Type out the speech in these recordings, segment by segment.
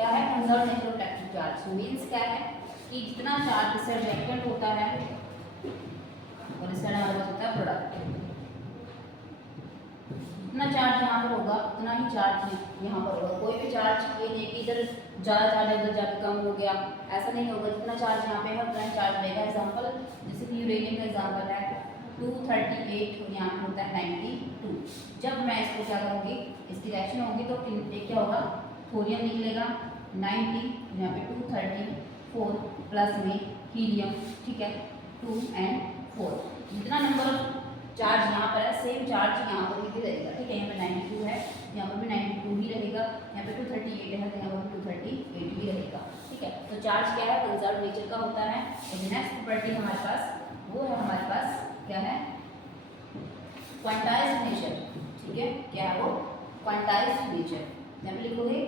क्या है, conserve nature of electric charge. Means क्या है कि जितना चार्ज इससे रिएक्टेंट होता है और इससे हमारे पास होता है प्रोडक्ट, जितना चार्ज यहाँ पर होगा उतना ही चार्ज यहाँ पर होगा। कोई भी चार्ज ये नहीं कि इधर ज़्यादा चार्ज उधर जाकर कम हो गया, ऐसा नहीं होगा। जितना चार्ज यहाँ पे है उतना ही चार्ज रहेगा। एग्जाम्पल जैसे कि यूरेनियम का एग्जाम्पल है 238 और यहाँ पे होता है 92। जब मैं इसको क्या करूँगी, इसकी रिएक्शन होगी तो क्या होगा, थोरियम निकलेगा 90, यहाँ पे 234 प्लस में हीलियम, ठीक है 2 और 4। जितना नंबर ऑफ चार्ज यहाँ पर है सेम चार्ज यहाँ पर भी रहेगा, ठीक है। यहाँ पे 92 है, यहाँ पर भी 92 ही रहेगा, यहाँ पे 238 है तो यहाँ पर 238 ही रहेगा, ठीक है। तो चार्ज क्या है, कंजर्व नेचर का होता है। और नेक्स्ट प्रॉपर्टी हमारे पास वो है, हमारे पास क्या है, क्वांटाइज्ड नेचर, ठीक है। क्या है वो, क्वांटाइज्ड नेचर। यहाँ पे लिखोगे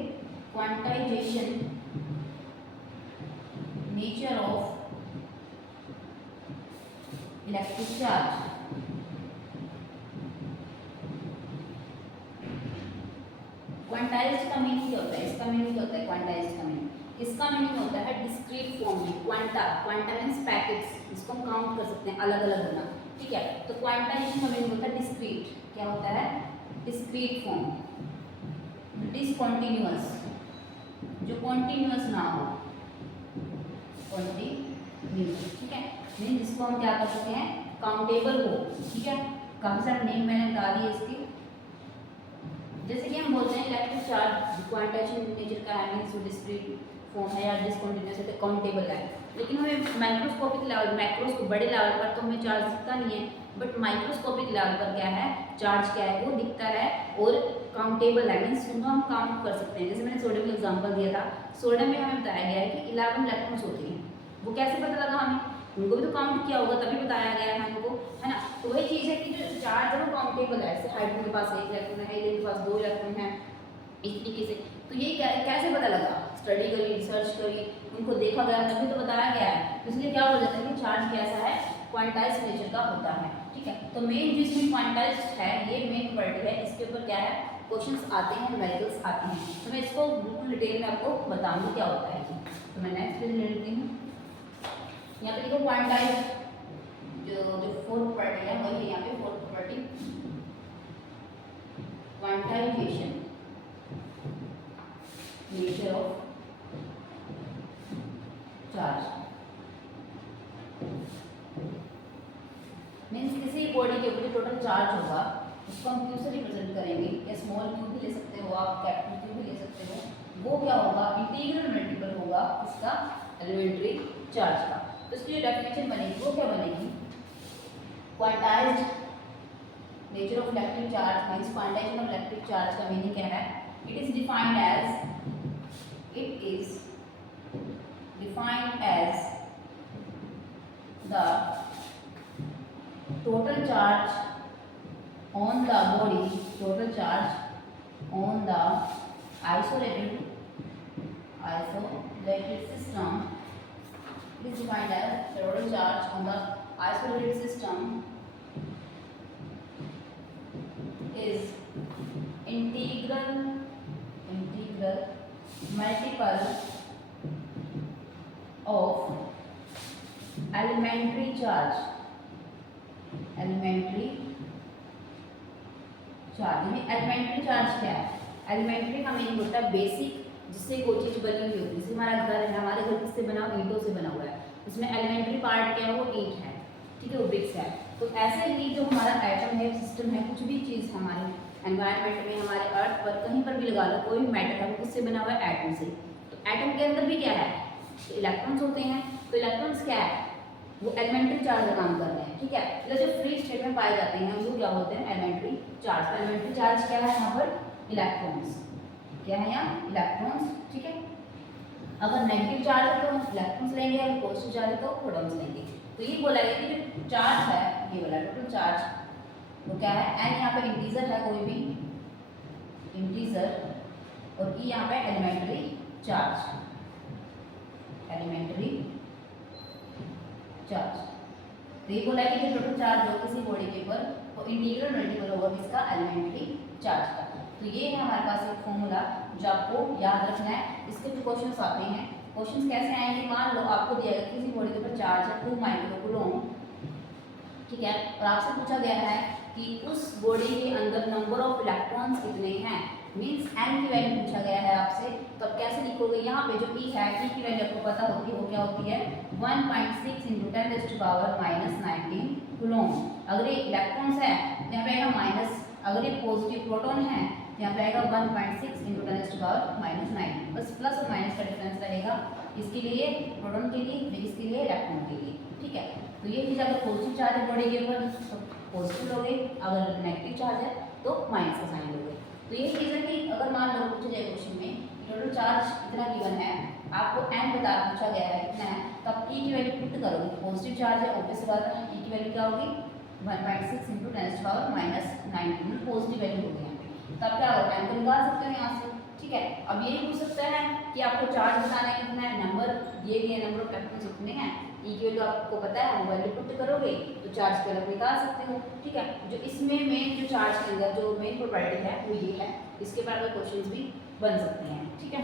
quantization nature of electric charge. Quantized का मीनिंग क्या होता है, इसका मीनिंग क्या होता है, क्वांटाइज्ड का मीनिंग, इसका मीनिंग होता है डिस्क्रीट फॉर्म में। क्वांटा, क्वांटा मीन्स पैकेट्स, इसको हम काउंट कर सकते हैं अलग अलग होना, ठीक है। तो क्वांटाइजेशन का मीनिंग होता है डिस्क्रीट, क्या होता है, डिस्क्रीट फॉर्म, डिसकंटीन्यूअस, जो कॉन्टिन्यूअस ना हो, कॉन्टिन्यूअस, ठीक है। मीन जिसको हम क्या कर सकते हैं, काउंटेबल हो, ठीक है। काफी सारे नेम मैंने बता दिए इसके, जैसे कि हम बोलते हैं इलेक्ट्रिक चार्ज क्वांटाइजेशन नेचर का है, मींस डिस्क्रीट फॉर्म है या डिसकंटीन्यूअस है, काउंटेबल है। लेकिन हमें माइक्रोस्कोपिक लेवल, मैक्रोस्कोप बड़े लेवल पर तो हमें चार्ज दिखता नहीं है, बट माइक्रोस्कोपिक लेवल पर क्या है, चार्ज क्या है वो दिखता है और काउंटेबल है, मीन्स उनको हम काउंट कर सकते हैं। जैसे मैंने सोडियम का एग्जाम्पल दिया था, सोडियम में हमें बताया गया है कि 11 इलेक्ट्रॉन्स होते हैं। वो कैसे पता लगा हमें, उनको भी तो काउंट किया होगा तभी बताया गया है हमको, है ना। तो वही चीज़ है कि जो चार्ज है वो काउंटेबल है। जैसे हाइड्रोजन के पास 1 इलेक्ट्रॉन है, हीलियम के पास 2 इलेक्ट्रॉन है, इस तरीके से। तो ये कैसे पता लगा, स्टडी करी, रिसर्च करी, उनको देखा गया तभी तो बताया गया है। तो इसलिए क्या बोल जाता है कि चार्ज कैसा है, क्वांटाइज्ड नेचर का होता है, ठीक है। तो मेन जो इसमें क्वांटाइज्ड है ये मेन प्रॉपर्टी है, इसके ऊपर क्या है, क्वेश्चंस आते हैं, न्यूमेरिकल्स आते हैं। तो मैं इसको बिल्कुल डिटेल में आपको बताऊंगी क्या होता है। तो मैं नेक्स्ट पेज ले लेती हूँ। यहाँ पे देखो क्वांटाइज्ड जो फोर्थ प्रॉपर्टी है वही है, यहाँ पे fourth property quantization nature of charge. Means किसी बॉडी के ऊपर टोटल चार्ज होगा उसको हम क्यू से रिप्रेजेंट करेंगे, या स्मॉल क्यू भी ले सकते हो आप, कैपिटल क्यू भी ले सकते हो। वो क्या होगा, इंटीग्रल मल्टीपल होगा इसका एलिमेंट्री चार्ज का। तो इसकी जो डेफिनेशन बनेगी वो क्या बनेगी, quantized nature of electric charge means quantization of electric charge का मीनिंग क्या है, it is defined as the total charge on the body, total charge on the isolated system. It is defined as the total charge on the isolated system is integral multiple of elementary charge, elementary charge क्या है, elementary का meaning होता है basic, जिससे कोई चीज बनी हुई होती है। जैसे हमारा घर है, हमारे घर किससे बना हुआ, ईंटों से बना हुआ है, उसमें एलिमेंट्री पार्ट क्या है, वो ईंट है, ठीक है, वो ब्रिक्स है। तो ऐसे ही जो हमारा एटम है, सिस्टम है, कुछ भी चीज़ हमारे एनवायरनमेंट में, हमारे अर्थ पर कहीं पर भी लगा लो, कोई भी मैटर है वो किससे बना हुआ है, एटम से। तो एटम के अंदर भी क्या है, इलेक्ट्रॉन्स होते हैं। तो इलेक्ट्रॉन्स क्या है, वो एलिमेंट्री चार्ज का काम कर रहे हैं, ठीक है। तो जो फ्री स्टेट में पाए जाते हैं वो क्या होते हैं, एलिमेंट्री चार्ज। एलिमेंट्री चार्ज क्या है, यहाँ पर इलेक्ट्रॉन्स, क्या है यहाँ, इलेक्ट्रॉन्स, ठीक है। अगर नेगेटिव चार्ज है तो इलेक्ट्रॉन्स लेंगे, अगर पॉजिटिव चार्ज है तो प्रोटॉन्स लेंगे। तो ये बोला गया कि जो चार्ज है, ये वाला टोटल चार्ज वो क्या है, एन यहाँ पे इंटीजर है, कोई भी इंटीजर, और ई यहाँ पे एलिमेंट्री चार्ज, एलिमेंट्री चार्ज। तो ये बोला कि जो टोटल चार्ज हो किसी बॉडी के ऊपर वो इंटीग्रल मल्टीपल होगा किसका, एलिमेंट्री चार्ज का। तो ये है हमारे पास एक फॉर्मूला जो आपको याद रखना है। इसके जो क्वेश्चंस आते हैं, क्वेश्चंस कैसे आएंगे, मान लो आपको दिया गया किसी बॉडी के ऊपर चार्ज है 2 माइक्रोकूलम, ठीक है, और आपसे पूछा गया है कि उस बॉडी के अंदर नंबर ऑफ इलेक्ट्रॉन्स कितने हैं, मींस n की वैल्यू पूछा गया है आपसे। तो अब कैसे लिखोगे, यहाँ पे जो E है, E की वैल्यू आपको पता होती है, वो क्या होती है 1.6 × 10⁻⁻19 कूलम। अगर ये इलेक्ट्रॉन्स है तो यहाँ पे आएगा माइनस, अगर ये पॉजिटिव प्रोटॉन है तो यहाँ पे आएगा 1.6 × 10⁻⁹ बस प्लस और माइनस का डिफरेंस रहेगा, इसके लिए प्रोटॉन के लिए, इसके लिए इलेक्ट्रॉन के लिए, ठीक है। तो ये चीज़ अगर पॉजिटिव चार्ज है बॉडी के ऊपर तो पॉजिटिव लोगे, अगर नेगेटिव चार्ज है तो माइनस का साइन लोगे। तो ये चीज़ है कि अगर मान लो पूछा जाए क्वेश्चन में टोटल चार्ज इतना गिवन है, आपको n पूछा गया है कितना है, तो आप E की वैल्यू पुट करोगे, पॉजिटिव चार्ज है ऑब्वियस बात है, E की वैल्यू क्या होगी 1.6 × 10⁻⁻19 पॉजिटिव वैल्यू होगी यहाँ पे। तो आप क्या होगा n को निकाल सकते हो यहाँ से, ठीक है। अब ये पूछ सकता है कि आपको चार्ज बताना है कितना है, नंबर दिए गए नंबर ऑफ इलेक्ट्रॉन्स कितने हैं, E की वैल्यू आपको पता है, वो वैल्यू पुट करोगे तो चार्ज की वैल्यू निकाल सकते हो, ठीक है। जो इसमें मेन जो चार्ज के अंदर जो मेन प्रॉपर्टी है वो ये है, इसके बारे में क्वेश्चंस भी बन सकते हैं, ठीक है।